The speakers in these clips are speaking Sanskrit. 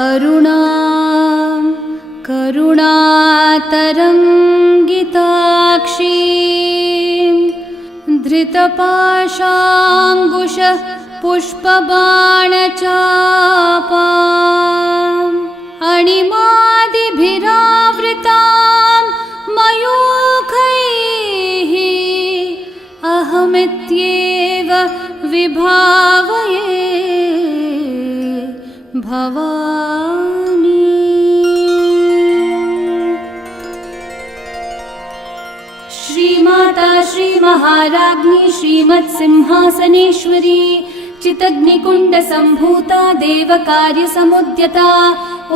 अरुणां करुणातरङ्गिताक्षीं धृतपाशाङ्कुशः पुष्पबाणचापाम् अणिमादिभिरावृतां मयूखैः अहमित्येव विभावये भवानी। श्रीमाता श्रीमहाराज्ञी श्रीमत्सिंहासनेश्वरी चितग्निकुण्डसम्भूता देवकार्यसमुद्यता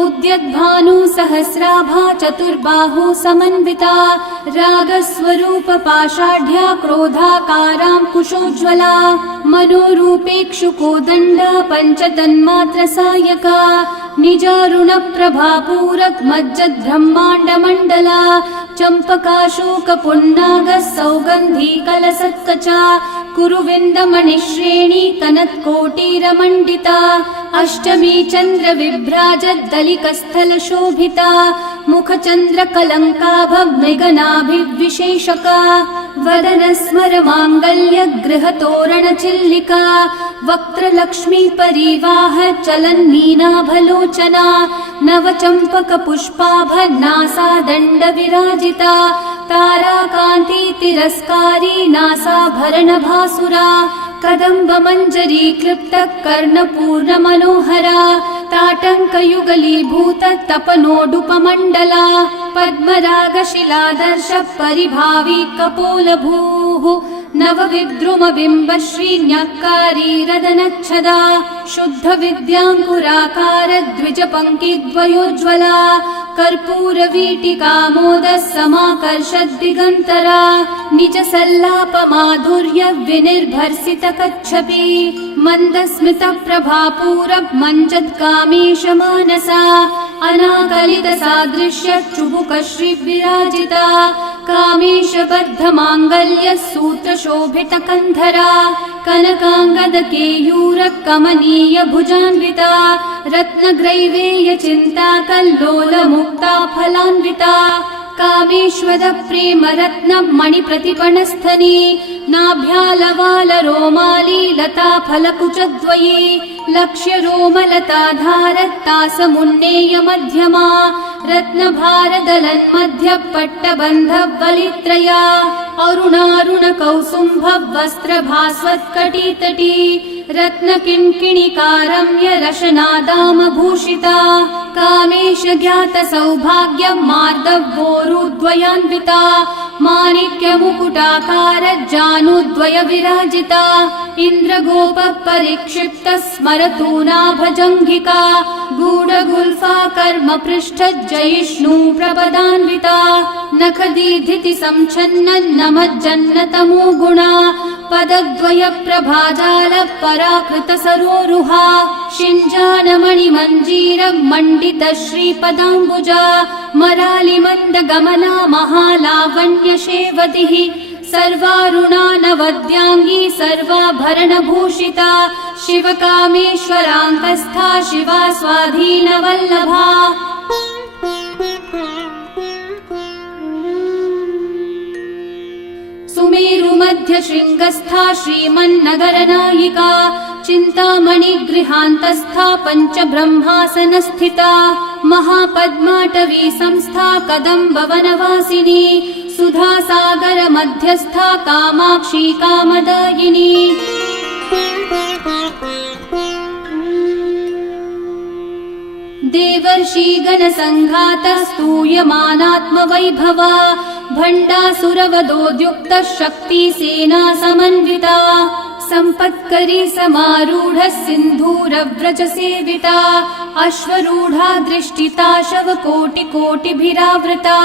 उद्यद्भानु सहस्राभा चतुर्बाहु समन्विता रागस्वरूपपाषाढ्या क्रोधाकाराङ्कुशोज्ज्वला मनोरूपेक्षुकोदण्डा पञ्चतन्मात्रसायका निजारुणप्रभापूरकमज्जद्ब्रह्माण्डमण्डला चम्पकाशोकपुन्नागः सौगन्धीकलसत्कचा कुरुविन्दमणिश्रेणी कनत्कोटीरमण्डिता अष्टमी चन्द्रविभ्राजद्दलिकस्थलशोभिता मुखचन्द्रकलङ्काभमृगनाभिविशेषका वदनस्मरमाङ्गल्यगृहतोरणचिल्लिका वक्त्रलक्ष्मीपरिवाह चलन्मीनाभलोचना नवचम्पकपुष्पाभनासादण्डविराजिता ताराकान्तितिरस्कारी नासाभरणभासुरा कदम्बमञ्जरी क्लृप्तः कर्णपूर्णमनोहरा ताटङ्कयुगलीभूततपनोडुपमण्डला पद्मरागशिलादर्श परिभावी कपोलभूः नवविद्रुमबिम्बश्रीन्यक्कारी रदनच्छदा शुद्धविद्याङ्कुराकार द्विजपङ्क्तिद्वयोज्ज्वला कर्पूरवीटिकामोदः समाकर्षद्दिगन्तरा निजसल्लापमाधुर्य विनिर्भर्सितकच्छपि मन्दस्मितप्रभापूरमञ्जत्कामेशमानसा अनाकलितसादृश्य चुबुकश्रीविराजिता कामेशबद्धमाङ्गल्यः सूत्रशोभितकन्धरा कनकाङ्गदकेयूरकमनीयभुजान्विता रत्नग्रैवेयचिन्ताकल्लोलमुक्ता फलान्विता कामेश्वरप्रेमरत्नमणिप्रतिपणस्थनी नाभ्यालवालरोमाली लताफलकुचद्वये लक्ष्यरोमलताधारत्तासमुन्नेयमध्यमा रत्नभारदलन्मध्यपट्टबन्धवलित्रया अरुणारुणकौसुम्भवस्त्रभास्वत्कटितटी रत्नकिङ्किणिकारम्यरशनादामभूषिता कामेशज्ञातसौभाग्यमार्दवोरुद्वयान्विता माणिक्यमुकुटाकारजानुद्वयविराजिता इन्द्रगोपपरिक्षिप्तस्मरतूनाभजङ्घिका गूढगुल्फा कर्मपृष्ठजयिष्णुप्रपदान्विता नखदीर्घितिसंच्छन्नन्नमज्जन्नतमो गुणा पदद्वयप्रभाजालपराकृतसरोरुहा शिञ्जानमणिमञ्जीरमण्डितश्रीपदाम्बुजा मरालिमन्दगमना महालावण्यशेवतिः सर्वारुणा नवद्याङ्गी सर्वाभरणभूषिता शिवकामेश्वराङ्कस्था शिवा स्वाधीनवल्लभा सुमेरुमध्यशृङ्गस्था श्रीमन्नगरनायिका चिन्तामणिगृहान्तस्था पञ्चब्रह्मासनस्थिता महापद्माटवी संस्था कदम्बवनवासिनी सुधासागरमध्यस्था कामाक्षी कामदायिनी देवर्षिगणसङ्घातस्तूयमानात्मवैभवा भण्डासुरवधोद्युक्तः शक्तिसेना समन्विता सम्पत्करी समारूढः सिन्धूरव्रजसेविता अश्वरूढा दृष्टिता शवकोटिकोटिभिरावृता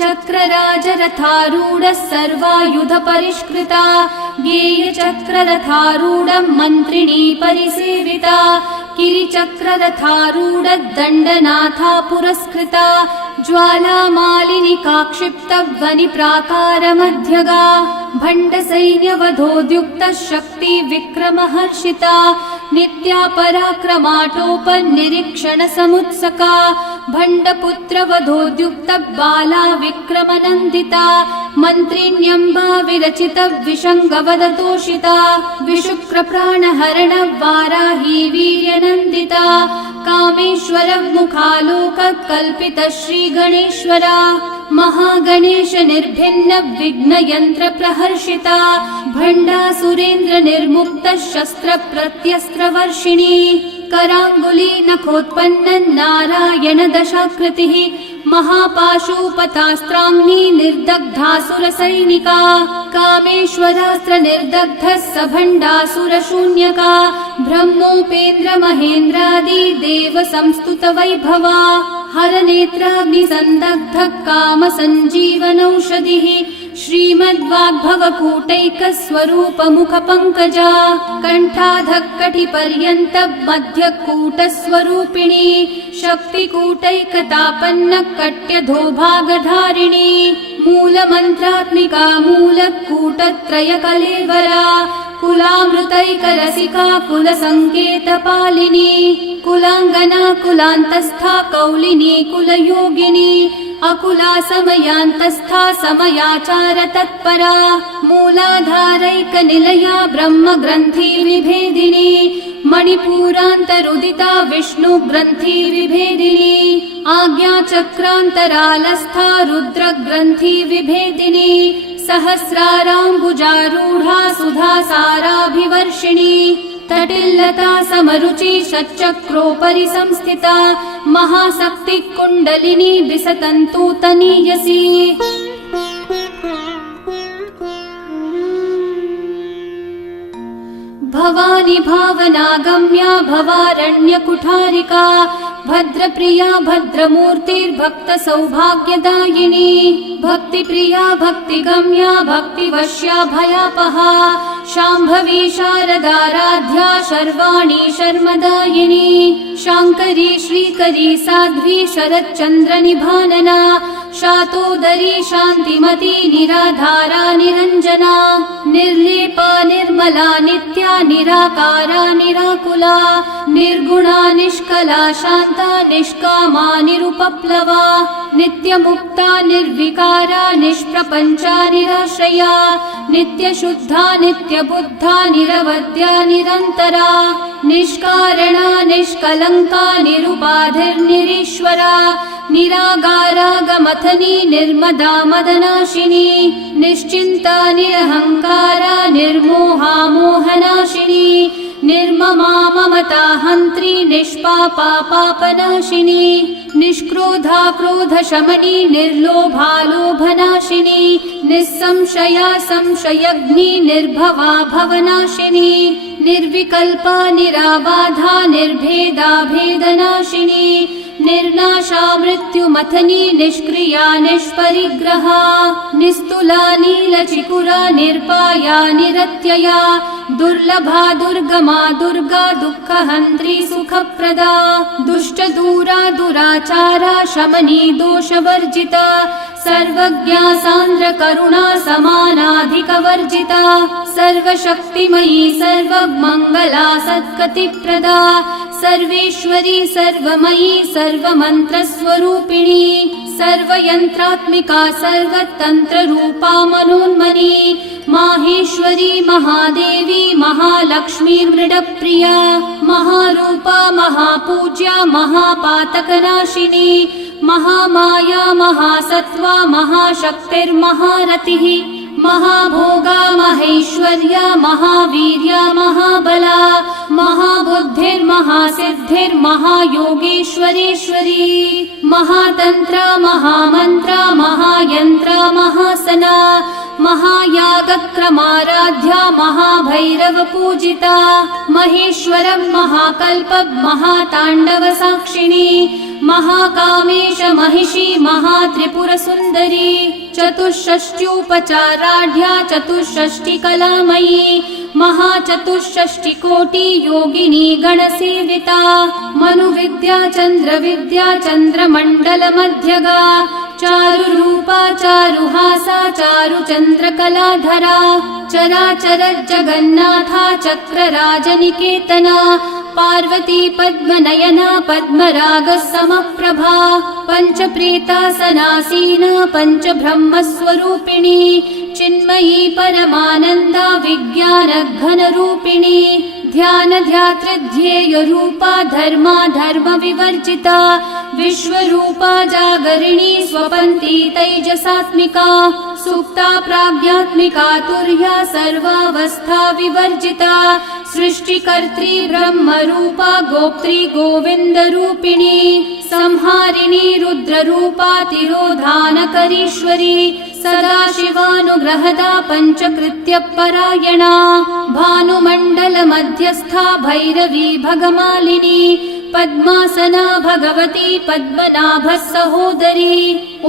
चक्रराजरथारूढः सर्वायुधपरिष्कृता गेयचक्ररथारूढं मन्त्रिणी परिसेविता किरिचक्ररथारूढदण्डनाथा पुरस्कृता ज्वालामालिनिकाक्षिप्तवनिप्राकारमध्यगा भण्डसैन्यवधोद्युक्तः शक्तिविक्रमहर्षिता नित्या पराक्रमाटोपनिरीक्षणसमुत्सका भण्डपुत्रवधोद्युक्तबाला विक्रमनन्दिता मन्त्रिण्यम्बा विरचितविषङ्गवदतोषिता विशुक्रप्राणहरणवाराही वीर्यनन्दिता कामेश्वरमुखालोककल्पितः श्रीगणेश्वरा महागणेश निर्भिन्न विघ्नयन्त्र प्रहर्षिता भण्डासुरेन्द्र निर्मुक्त शस्त्र प्रत्यस्त्रवर्षिणी कराङ्गुली नखोत्पन्न नारायण दशाकृतिः महापाशुपतास्त्राग्नि निर्दग्धासुरसैनिका कामेश्वरास्त्र निर्दग्धः स भण्डासुरशून्यका ब्रह्मोपेन्द्र महेन्द्रादि देव संस्तुत वैभवा हरनेत्राग्निसन्दग्धः काम सञ्जीवनौषधिः श्रीमद्वाग्भवकूटैकस्वरूपमुखपङ्कजा कण्ठाधक्कटिपर्यन्त मध्यकूटस्वरूपिणी शक्तिकूटैकतापन्न कट्यधोभागधारिणी मूलमन्त्रात्मिका मूलकूटत्रयकलेवरा कुलामृतैकरसिका कुलसङ्केतपालिनी कुलाङ्गना कुलान्तस्था कौलिनी कुलयोगिनी अकुला समयान्तस्था समयाचार तत्परा मूलाधारैकनिलया ब्रह्मग्रन्थि विभेदिनी मणिपूरान्तरुदिता विष्णुग्रन्थि विभेदिनी आज्ञाचक्रान्तरालस्था रुद्रग्रन्थि विभेदिनी सहस्राराम्बुजारूढा सुधासाराभिवर्षिणी तटिल्लता समरुचि षट्चक्रोपरि संस्थिता महाशक्ति कुण्डलिनी विसतन्तूतनीयसी भवानी भावनागम्या भवारण्यकुठारिका भद्रप्रिया भद्रमूर्तिर्भक्तसौभाग्यदायिनी भक्तिप्रिया भक्तिगम्या भक्तिवश्या भयापहा शाम्भवी शारदाराध्या शर्वाणी शर्मदायिनी शाङ्करी श्रीकरी साध्वी शरच्चन्द्रनिभानना शातोदरी शान्तिमती निराधारा निरञ्जना निर्लेपा निर्मला नित्या निराकारा निराकुला निर्गुणा निष्कला शान्ता निष्कामा निरुपप्लवा नित्यमुक्ता निर्विकारा निष्प्रपञ्चा निराश्रया नित्यशुद्धा नित्यबुद्धा निरवद्या निरन्तरा निष्कारणा निष्कलङ्का निरुपाधिर्निरीश्वरा निरागारागमथनी निर्मदा मदनाशिनी निश्चिन्ता निरहङ्कारा निर्मोहा मोहनाशिनी निर्ममा ममता हन्त्री निष्पापा पापनाशिनी निष्क्रोधा क्रोधशमनी निर्लोभा लोभनाशिनी निस्संशया संशयग्नि निर्भवा भवनाशिनी निर्विकल्पा निराबाधा निर्भेदा भेदनाशिनी निर्नाशा मृत्युमथनी निष्क्रिया निष्परिग्रहा निस्तुला नीलचिकुरा निर्पाया निरत्यया दुर्लभा दुर्गमा दुर्गा दुःखहन्त्री सुखप्रदा दुष्टदूरा दुराचारा शमनी दोषवर्जिता सर्वज्ञा सान्द्रकरुणा समानाधिकवर्जिता सर्वशक्तिमयी सर्वमङ्गला सद्गतिप्रदा सर्वेश्वरी सर्वमयी सर्वमन्त्रस्वरूपिणी सर्वयन्त्रात्मिका सर्वतन्त्ररूपा मनोन्मनी माहेश्वरी महादेवी महालक्ष्मी मृडप्रिया महारूपा महापूज्या महापातकनाशिनी महामाया महासत्त्वा महाशक्तिर्महारतिः महाभोगा महेश्वर्या महावीर्या महाबला महाबुद्धिर्महासिद्धिर्महायोगेश्वरेश्वरी महातन्त्रा महामन्त्रा महायन्त्रा महासना महायागक्रमाराध्या महाभै भैरव पूजिता महेश्वरं महाकल्पं महाताण्डव साक्षिणी महाकामेश महिषी महात्रिपुरसुन्दरी चतुष्षष्ट्युपचाराढ्या चतुष्षष्टिकलामयी महाचतुष्षष्टिकोटि योगिनी गणसेविता मनुविद्या चन्द्रविद्या चन्द्रमण्डलमध्यगा चारुरूपा चारुहासा चारुचन्द्रकलाधरा चराचर जगन्नाथा चक्रराजनिकेतना पार्वती पद्मनयना पद्मरागसमप्रभा पञ्चप्रेतासनासीना पञ्चब्रह्मस्वरूपिणी चिन्मयी परमानन्दा विज्ञानघनरूपिणी ध्यानध्यातृध्येयरूपा धर्मा धर्मविवर्जिता विश्वरूपा जागरिणी स्वपन्ती तैजसात्मिका सुप्ता प्राज्ञात्मिका तुर्या सर्वावस्था विवर्जिता सृष्टिकर्त्री ब्रह्मरूपा गोप्त्री गोविन्दरूपिणी संहारिणी रुद्ररूपा तिरोधानकरीश्वरी सदाशिवानुग्रहदा पञ्चकृत्यपरायणा भानुमण्डलमध्यस्था भैरवी भगमालिनी पद्मासना भगवती पद्मनाभः सहोदरी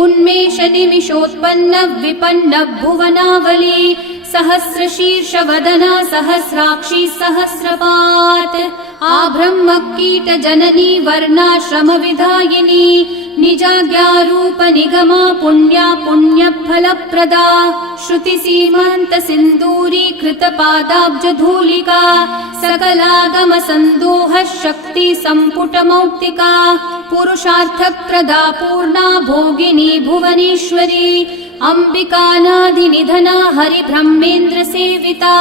उन्मेषनिमिषोत्पन्न विपन्न भुवनावली सहस्रशीर्षवदना सहस्राक्षी सहस्रपात् आब्रह्मकीटजननी वर्णाश्रमविधायिनी निजाज्ञारूप निगमा पुण्या पुण्यफलप्रदा श्रुतिसीमान्तसिन्दूरी कृतपादाब्जधूलिका सकलागमसन्दोह शक्ति सम्पुटमौक्तिका पुरुषार्थप्रदा पूर्णा भोगिनी भुवनेश्वरी अम्बिकानादिनिधना हरिब्रह्मेन्द्र सेविता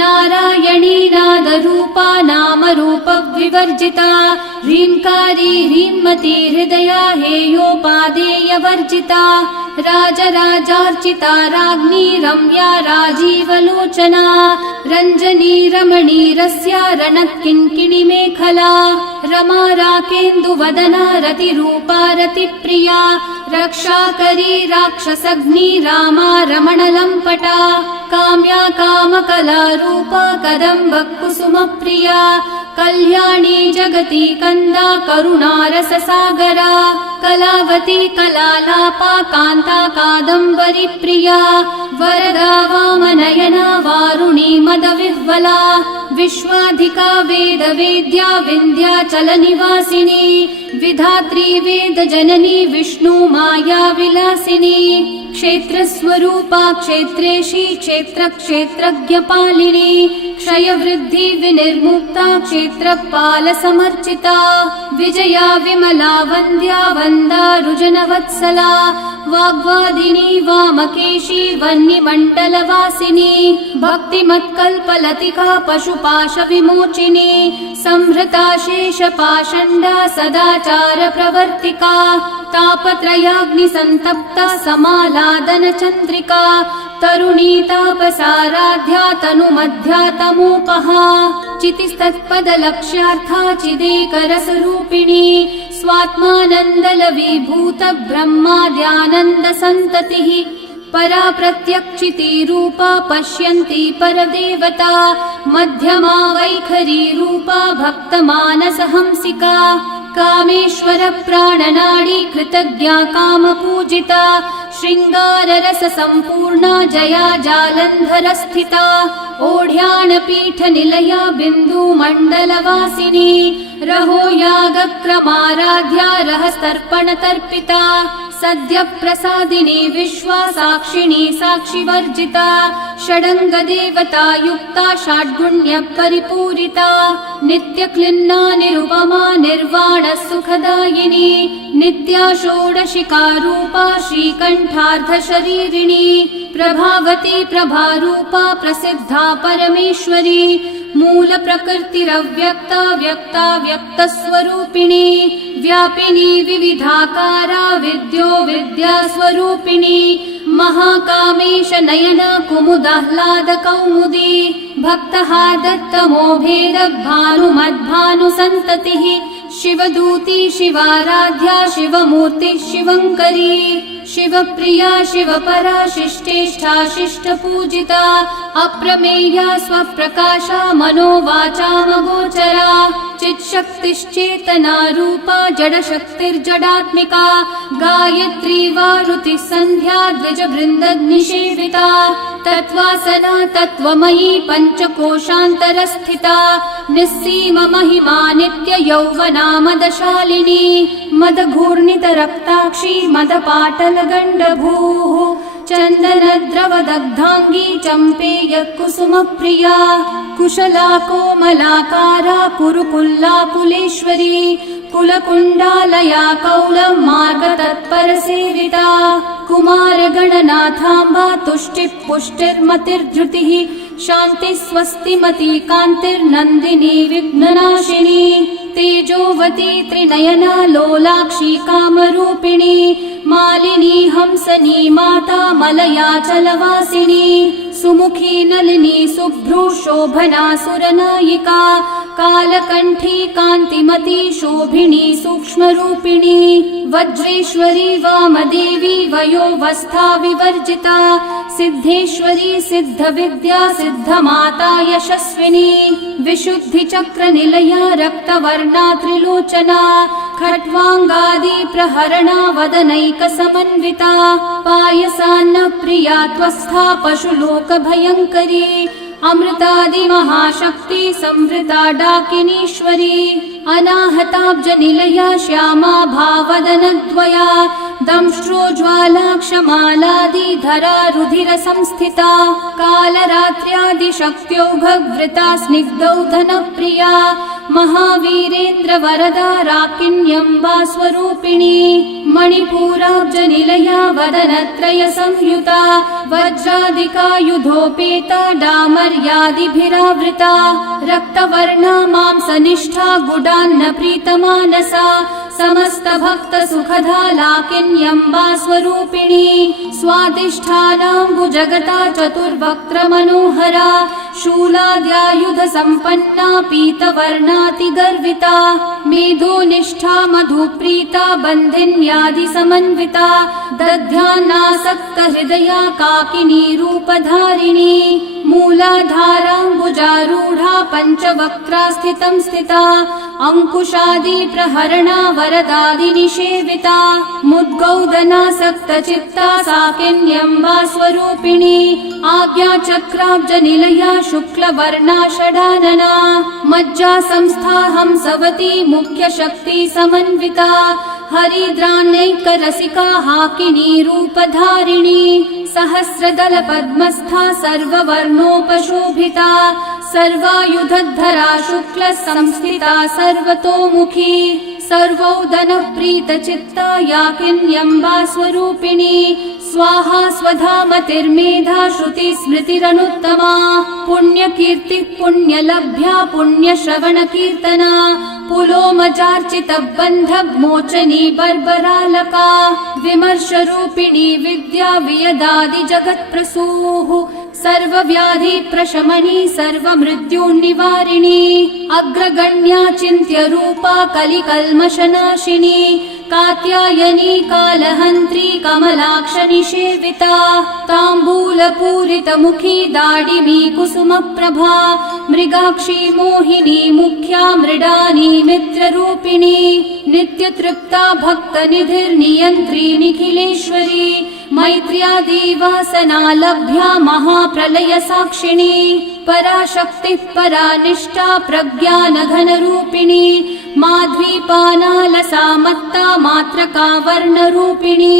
नारायणी नादरूपा नामरूप विवर्जिता ह्रींकारी ह्रीमती हृदया हेयोपादेयवर्जिता राजराजार्चिता राज्ञी रम्या राजीवलोचना रञ्जनी रमणी रस्या रणकिङ्किणी मेखला रमा राकेन्दुवदना रतिरूपा रतिप्रिया रक्षाकरी राक्षसग्नी रामा रमणलम्पटा काम्या कामकलारूपा कदम्बकुसुमप्रिया कल्याणी जगती कन्दा करुणारससागरा कलावती कलालापा कान्ता कादम्बरी प्रिया वरदा वामनयना वारुणी मदविह्वला विश्वाधिका वेदवेद्या विन्ध्याचलनिवासिनी विधात्री वेदजननी विष्णु माया विलासिनी क्षेत्रस्वरूपा क्षेत्रेशी क्षेत्रक्षेत्रज्ञपालिनी क्षयवृद्धि विनिर्मुक्ता क्षेत्रपालसमर्चिता विजया विमला वन्द्या वन्दारुजनवत्सला वाग्वादिनी वामकेशी वह्निमण्डलवासिनी भक्तिमत्कल्पलतिका पशुपाशविमोचिनी संहृता शेषपाषण्डा सदाचारप्रवर्तिका तापत्रयाग्निसन्तप्ता समालादनचन्द्रिका तरुणी तापसाराध्या तनुमध्या तमोपहा चितिस्तत्पदलक्ष्यार्था चिदेकरसरूपिणी स्वात्मानन्दलवीभूत ब्रह्माद्यानन्दसन्ततिः परा प्रत्यक्षितिरूपा पश्यन्ती परदेवता मध्यमा वैखरी रूपा भक्तमानसहंसिका कामेश्वर प्राणनाडी कृतज्ञा कामपूजिता शृङ्गाररस सम्पूर्णा जया जालन्धरस्थिता ओढ्यानपीठनिलया बिन्दुमण्डलवासिनी रहो यागक्रमाराध्या रहस्तर्पणतर्पिता सद्यप्रसादिनी विश्वासाक्षिणी साक्षिवर्जिता षडङ्गदेवता युक्ता षड्गुण्यपरिपूरिता नित्यक्लिन्ना निरुपमा निर्वाणसुखदायिनी नित्या षोडशिकारूपा श्रीकण्ठार्धशरीरिणी प्रभावती प्रभारूपा प्रसिद्धा परमेश्वरी मूलप्रकृतिरव्यक्ता व्यक्ता व्यक्तस्वरूपिणी व्यापिनी विविधाकारा विद्यो विद्यास्वरूपिणी महाकामेश नयना कुमुदाह्लाद कौमुदी भक्तहार्दत्तमोभेद भानुमद्भानुसन्ततिः शिवदूती शिवाराध्या शिवमूर्ति शिवङ्करी शिवप्रिया शिवपरा शिष्टेष्ठा शिष्टपूजिता अप्रमेया स्वप्रकाशा मनोवाचामगोचरा चिच्छक्तिश्चेतना रूपा जडशक्तिर्जडात्मिका गायत्री वारुतिः सन्ध्या द्विजवृन्दनिषेविता तत्त्वासना तत्त्वमयी पञ्चकोशान्तरस्थिता निस्सीम महिमा नित्ययौवना मदशालिनी मदघूर्णितरक्ताक्षी मदपाटलगण्डभूः चन्दनद्रवदग्धाङ्गी चम्पेय कुसुमप्रिया कुशला कोमलाकारा कुरुकुल्लाकुलेश्वरी कुलकुण्डालया कौलमार्गतत्परसेविता कुमारगणनाथाम्बा तुष्टिः पुष्टिर्मतिर्धृतिः शान्तिः स्वस्तिमती कान्तिर्नन्दिनी विघ्ननाशिनी तेजोवती त्रिनयना लोलाक्षी कामरूपिणी मालिनी हंसनी माता मलयाचलवासिनी सुमुखी नलिनी शुभ्रू शोभना सुरनायिका कालकण्ठी कान्तिमती शोभिनी सूक्ष्मरूपिणी वज्रेश्वरी वामदेवी वयोवस्था विवर्जिता सिद्धेश्वरी सिद्धविद्या सिद्धमाता यशस्विनी विशुद्धिचक्रनिलया रक्तवर्णा त्रिलोचना खट्वाङ्गादि प्रहरणा वदनैकसमन्विता पायसान्नप्रिया त्वस्था पशुलोकभयङ्करी अमृतादिमहाशक्ति संवृता डाकिनीश्वरी अनाहताब्जनिलया श्यामा भावदनद्वया दंष्ट्रोज्ज्वालाक्षमालादिधरा रुधिरसंस्थिता कालरात्र्यादिशक्त्योघवृता स्निग्धौधनप्रिया महावीरेन्द्रवरदा राकिन्यम्बा स्वरूपिणी मणिपूराब्जनिलया वदनत्रयसंयुता वज्रादिकायुधोपेता डामर्यादिभिरावृता रक्तवर्णा मांसनिष्ठा गुडान्नप्रीतमानसा समस्तभक्तसुखदा लाकिन्यम्बा स्वरूपिणी स्वादिष्ठानाम्बुजगता चतुर्वक्त्रमनोहरा शूलाद्यायुधसम्पन्ना पीतवर्णातिगर्विता मेधोनिष्ठा मधुप्रीता बन्धिन्यादिसमन्विता दध्यान्नासक्तहृदया काकिनी रूपधारिणी मूलाधाराम्बुजारूढा पञ्चवक्त्रा स्थितं स्थिता अंकुशादि प्रहरणा वरदादिनिषेविता मुद्गौदनासक्तचित्ता साकिन्यम्बा स्वरूपिणी आज्ञाचक्राब्जनिलया शुक्लवर्णा षडानना मज्जा संस्था हंसवती मुख्यशक्ति समन्विता हरिद्राण्यैकरसिका हाकिनी रूपधारिणी सहस्रदल पद्मस्था सर्ववर्णोपशोभिता सर्वायुधधरा शुक्ल संस्थिता सर्वतोमुखी सर्वौदनप्रीतचित्ता याकिन्यम्बा स्वरूपिणी स्वाहा स्वधामतिर्मेधा श्रुतिस्मृतिरनुत्तमा पुण्यकीर्तिः पुण्यलभ्या पुण्यश्रवणकीर्तना पुलोमजार्चितबन्धमोचनी बर्बरालका विमर्शरूपिणी विद्या वियदादिजगत्प्रसूः सर्वव्याधि प्रशमनी सर्वमृत्युनिवारिणी अग्रगण्या चिन्त्यरूपा कलिकल्मषनाशिनी कात्यायनी कालहन्त्री कमलाक्षनिषेविता ताम्बूलपूरितमुखी दाडिमी कुसुमप्रभा मृगाक्षी मोहिनी मुख्या मृडानी मित्ररूपिणी नित्यतृप्ता भक्तनिधिर्नियन्त्री निखिलेश्वरी मैत्र्यादिवासना लभ्या महाप्रलय साक्षिणी पराशक्तिः परानिष्ठा प्रज्ञानघनरूपिणी माध्वीपानालसा मत्ता मात्रका वर्णरूपिणी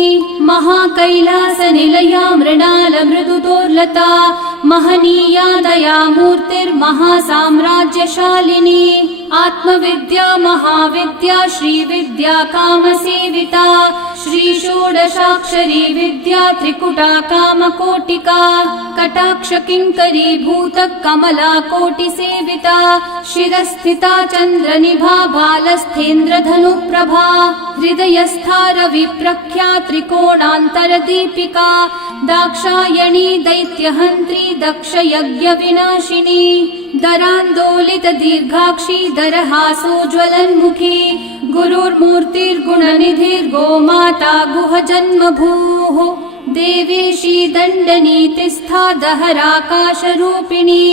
महाकैलासनिलया मृणालमृदुदोर्लता महनीया दयामूर्तिर्महासाम्राज्यशालिनी आत्मविद्या महाविद्या श्रीविद्या कामसेविता श्रीषोडशाक्षरी विद्या त्रिकुटा कामकोटिका कटाक्षकिङ्करी भूत कमला कोटिसेविता शिरस्थिता चन्द्रनिभा बालस्थेन्द्रधनुप्रभा हृदयस्था रविप्रख्या त्रिकोणान्तरदीपिका दाक्षायणी दैत्यहन्त्री दक्षयज्ञविनाशिनी दरान्दोलित दीर्घाक्षी दरहासोज्ज्वलन्मुखी गुरुर्मूर्तिर्गुणनिधिर्गोमाता गुहजन्मभूः देवेशी दण्डनीतिस्था दहराकाशरूपिणी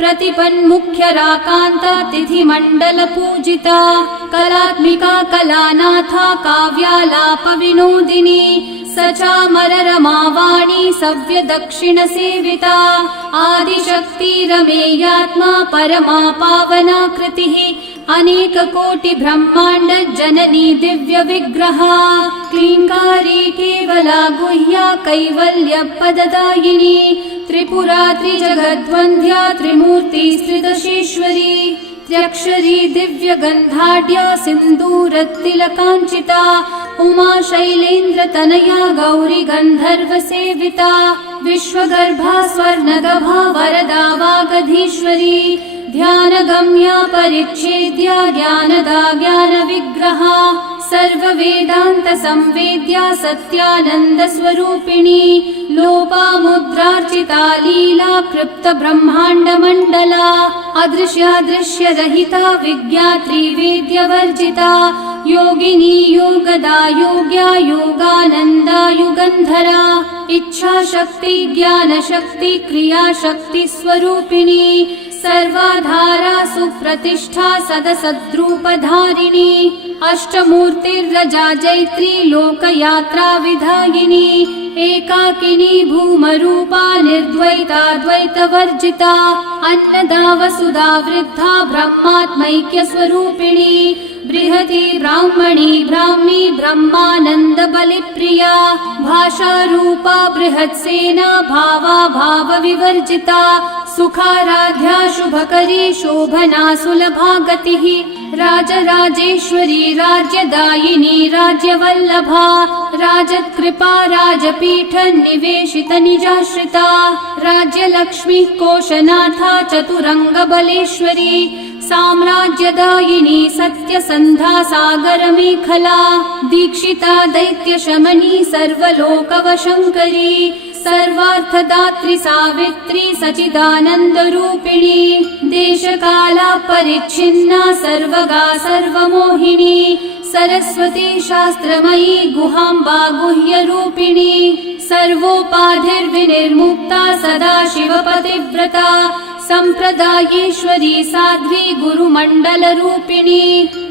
प्रतिपन्मुख्यराकान्ता तिथिमण्डलपूजिता कलात्मिका कलानाथा काव्यालापविनोदिनी सचामररमावाणी सव्यदक्षिणसेविता आदिशक्तिरमेयात्मा परमा पावना कृतिः अनेककोटिब्रह्माण्ड जननी दिव्यविग्रहा क्लीङ्कारी केवला गुह्या कैवल्यपददायिनी त्रिपुरा त्रिजगद्वन्द्या त्रिमूर्तिस्त्रिदशेश्वरी त्र्यक्षरी दिव्यगन्धाढ्या सिन्दूरतिलकाञ्चिता उमा शैलेन्द्रतनया गौरी गन्धर्वसेविता विश्वगर्भा स्वर्णगभा वरदा वागधीश्वरी ध्यानगम्या परिच्छेद्या ज्ञानदा ज्ञानविग्रहा सर्ववेदान्तसंवेद्या सत्यानन्दस्वरूपिणी लोपामुद्रार्चिता लीला क्लृप्तब्रह्माण्डमण्डला अदृश्यादृश्यरहिता विज्ञात्री वेद्यवर्जिता योगिनी योगदा योग्या योगानन्दा युगन्धरा इच्छाशक्ति ज्ञानशक्ति क्रियाशक्ति स्वरूपिणी सर्वाधारा सुप्रतिष्ठा सदसद्रूपधारिणी अष्टमूर्तिर्रजा जैत्री लोकयात्रा विधायिनी एकाकिनी भूमरूपा निर्द्वैता द्वैतवर्जिता अन्नदा वसुधा वृद्धा ब्रह्मात्मैक्यस्वरूपिणी बृहती ब्राह्मणी ब्राह्मी ब्रह्मानन्द बलिप्रिया भाषारूपा बृहत्सेना भावा भावविवर्जिता सुखाराध्या शुभकरी शोभना सुलभा गतिः राजराजेश्वरी राज्यदायिनी राज्यवल्लभा राजत्कृपा राजपीठ निवेशित निजाश्रिता राज्यलक्ष्मी कोशनाथा चतुरङ्गबलेश्वरी साम्राज्यदायिनी सत्यसन्धा सागरमेखला दीक्षिता दैत्यशमनी सर्वलोकवशङ्करी सर्वार्थदात्री सावित्री सचिदानन्दरूपिणी देशकाला परिच्छिन्ना सर्वगा सर्वमोहिनी सरस्वती शास्त्रमयी गुहाम्बा गुह्यरूपिणी सर्वोपाधिर्विनिर्मुक्ता सदा शिवपतिव्रता सम्प्रदायेश्वरी साध्वी गुरुमण्डलरूपिणी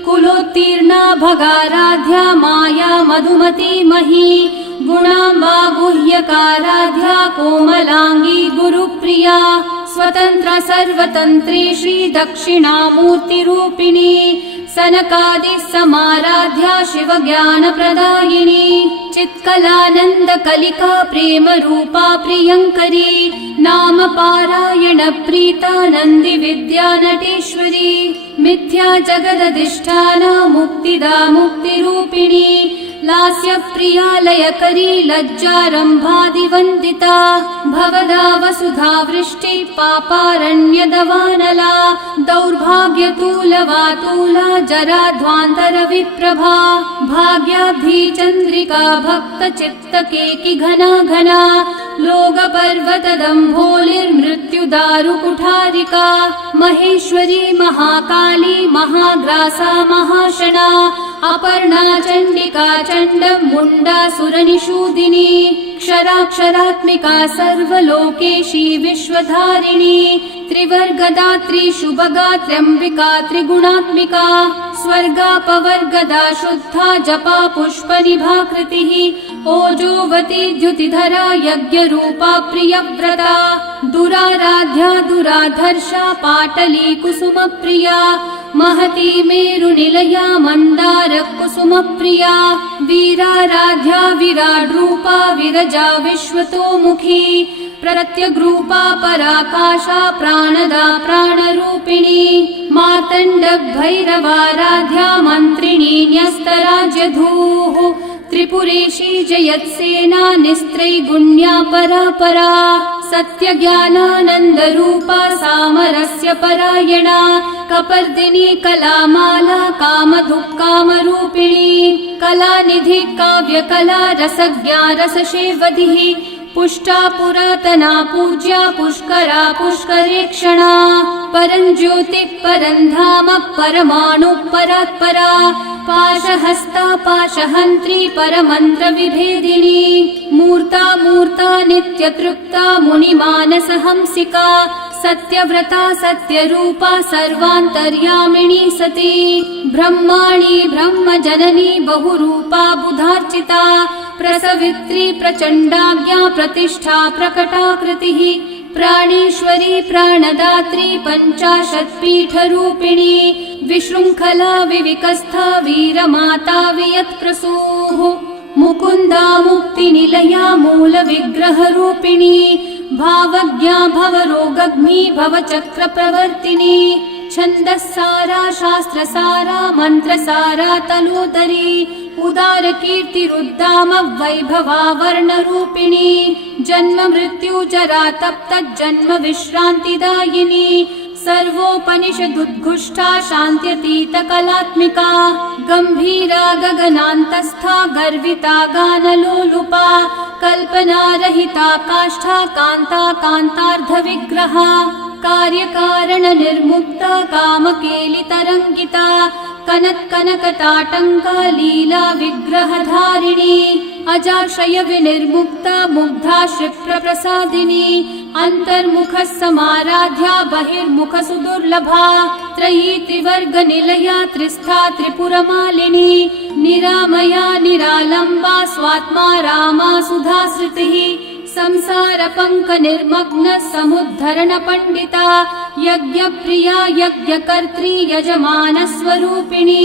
कुलोत्तीर्णा भगाराध्या माया मधुमती मही गुणाम्बा गुह्यकाराध्या कोमलांगी गुरुप्रिया स्वतन्त्र सर्वतन्त्री श्री दक्षिणामूर्तिरूपिणी सनकादि समाराध्या शिव ज्ञानप्रदायिनी चित्कलानन्द कलिका प्रेम रूपा प्रियङ्करी नाम पारायण प्रीता नन्दी विद्या नटेश्वरी मिथ्या जगदधिष्ठाना मुक्तिदा मुक्तिरूपिणी लास्य प्रिया लयकरी लज्जारम्भादिवन्दिता भवदा वसुधा वृष्टि पापारण्यदवानला दौर्भाग्यतूलवातूला जराध्वान्तरविप्रभा भाग्याब्धी चन्द्रिका भक्तचित्तकेकि घना घना लोकपर्वतदम्भोलिर्मृत्युदारुकुठारिका महेश्वरी महाकाली महाग्रासा महाशना अपर्णा चण्डिका चण्डमुण्डा सुरनिषूदिनी क्षराक्षरात्मिका सर्वलोकेशी विश्वधारिणी त्रिवर्गदात्री शुभगात्र्यम्बिका त्रिगुणात्मिका स्वर्गापवर्गदा शुद्धा जपा पुष्पनिभाकृतिः ओजोवती द्युतिधरा यज्ञरूपा प्रियव्रता दुराराध्या दुराधर्षा पाटली कुसुमप्रिया महती मेरुनिलया मन्दार कुसुमप्रिया वीराराध्या विराड्रूपा विरजा विश्वतोमुखी प्रत्यग्रूपा पराकाशा प्राणदा प्राणरूपिणी मार्तण्ड भैरवाराध्या मन्त्रिणी न्यस्तराज्यधूः त्रिपुरेशी जयत्सेना निस्त्रैगुण्या परापरा सत्यज्ञानानन्दरूपा सामरस्य परायणा कपर्दिनी कलामाला कामधुक्कामरूपिणी कलानिधि काव्यकला रसज्ञा रसशेवधिः पुष्टा पुरातना पूज्या पुष्करा पुष्करेक्षणा परं ज्योतिः परं धाम परमाणु परात्परा पाशहस्ता पाशहन्त्री परमन्त्र विभेदिनी मूर्ता मूर्ता नित्यतृप्ता मुनिमानसहंसिका सत्यव्रता सत्यरूपा सर्वान्तर्यामिणी सती ब्रह्माणी ब्रह्मजननी बहुरूपा बुधार्चिता प्रसवित्री प्रचण्डाज्ञा प्रतिष्ठा प्रकटाकृतिः प्राणेश्वरी प्राणदात्री पञ्चाशत्पीठरूपिणी विशृङ्खला विविकस्था वीरमाता वियत्प्रसूः मुकुन्दा मुक्तिनिलया मूलविग्रहरूपिणी भावज्ञा भवरोगग्नी भवचक्रप्रवर्तिनी छन्दस्सारा शास्त्रसारा मन्त्रसारा तनूदरी उदारकीर्तिरुद्दाम वैभवा वर्णरूपिणी जन्म मृत्यु जरा तप्तज्जन्म विश्रान्तिदायिनी सर्वोपनिषदुद्घुष्टा शान्त्यतीतकलात्मिका गम्भीरा गगनान्तस्था गर्विता गानलोलुपा कल्पनारहिता काष्ठा कान्ता कान्तार्धविग्रहा कार्यकारणनिर्मुक्ता कामकेलितरङ्गिता कनत्कनकताटङ्का लीला विग्रहधारिणी अजाक्षय विनिर्मुक्ता मुग्धा क्षिप्रप्रसादिनी अन्तर्मुखः समाराध्या बहिर्मुख सुदुर्लभा त्रयी त्रिवर्गनिलया त्रिस्था त्रिपुरमालिनी निरामया निरालम्बा स्वात्मा रामा सुधाश्रुतिः संसारपङ्क निर्मग्न समुद्धरण पंडिता यज्ञप्रिया यज्ञकर्त्री यजमानस्वरूपिणी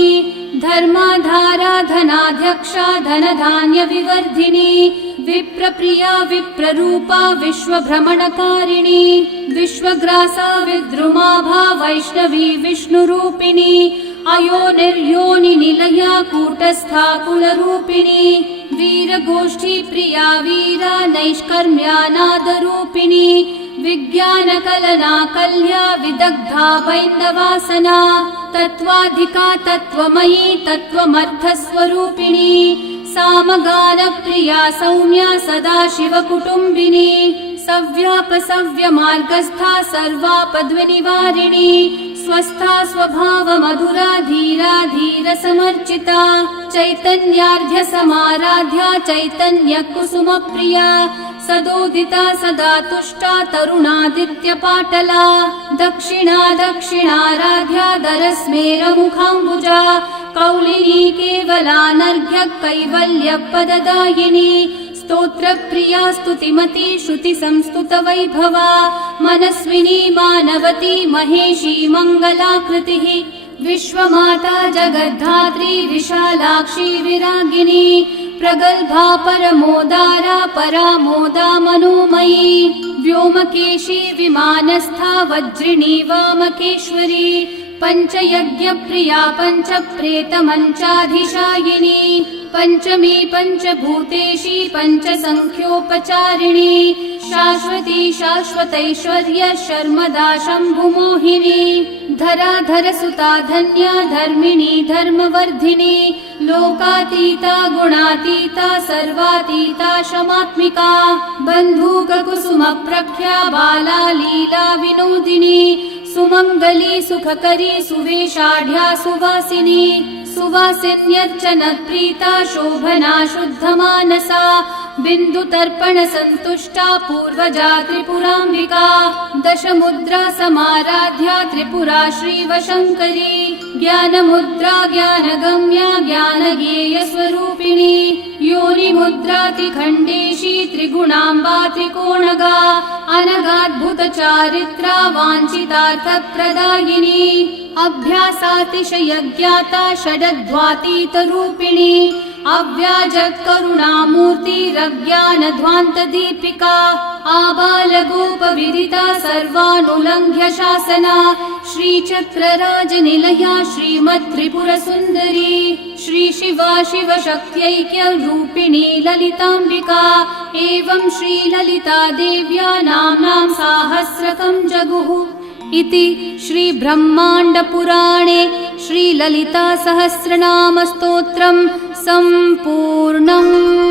धर्माधारा धनाध्यक्षा धनधान्य विवर्धिनी विप्रप्रिया विप्ररूपा विश्वभ्रमणकारिणी विश्वग्रासा विद्रुमाभा वैष्णवी विष्णुरूपिणी अयो निर्योनि निलया कूटस्था कुलरूपिणी वीरगोष्ठी प्रिया वीरा नैष्कर्म्यानादरूपिणी विज्ञानकलना कल्या विदग्धा वैन्दवासना तत्त्वाधिका तत्त्वमयी तत्त्वमर्थस्वरूपिणी सामगानप्रिया सौम्या सदाशिवकुटुम्बिनी सव्यापसव्यमार्गस्था सर्वापद्विनिवारिणी स्वस्था स्वभावमधुरा धीरा धीरसमर्चिता चैतन्यार्ध्य समाराध्या चैतन्यकुसुमप्रिया सदोदिता सदा तुष्टा तरुणादित्यपाटला दक्षिणा दक्षिणाराध्या दरस्मेरमुखाम्बुजा कौलिनी केवलानर्घ्य कैवल्यपददायिनी स्तोत्रप्रिया स्तुतिमती श्रुतिसंस्तुतवैभवा मनस्विनी मानवती महेशी मङ्गलाकृतिः विश्वमाता जगद्धात्री विशालाक्षी विरागिनी प्रगल्भा परमोदारा परामोदा मनोमयी व्योमकेशी विमानस्था वज्रिणी वामकेश्वरी पञ्चयज्ञप्रिया पञ्चप्रेतमञ्चाधिशायिनी पञ्चमी पञ्चभूतेशी पञ्चसङ्ख्योपचारिणी शाश्वती शाश्वतैश्वर्य शर्मदा शम्भुमोहिनी धराधरसुता धन्या धर्मिणी धर्मवर्धिनी लोकातीता गुणातीता सर्वातीता शमात्मिका बन्धूककुसुमप्रख्या बाला लीला विनोदिनी सुमङ्गली सुखकरी सुवेशाढ्या सुवासिनी सुवासिन्यर्चनप्रीता शोभना शुद्धमानसा बिन्दुतर्पण सन्तुष्टा पूर्वजा त्रिपुराम्बिका दशमुद्रा समाराध्या त्रिपुरा श्रीवशङ्करी ज्ञानमुद्रा ज्ञानगम्या ज्ञानगेयस्वरूपिणी योनिमुद्रातिखण्डेशी त्रिगुणाम्बा त्रिकोणगा अनगाद्भुतचारित्रा वाञ्छितार्थप्रदायिनी अभ्यासातिशयज्ञाता षडध्वातीतरूपिणी अव्याजत्करुणामूर्तिरज्ञानध्वान्तदीपिका आबालगोपविदिता सर्वानुलङ्घ्य शासना श्रीचक्रराजनिलया श्रीमत्त्रिपुरसुन्दरी श्रीशिवा शिवशक्त्यैक्यरूपिणी ललिताम्बिका एवं श्रीललिता देव्या नाम्नां साहस्रकं जगुः इति श्रीब्रह्माण्डपुराणे श्रीललितासहस्रनामस्तोत्रं सम्पूर्णम्।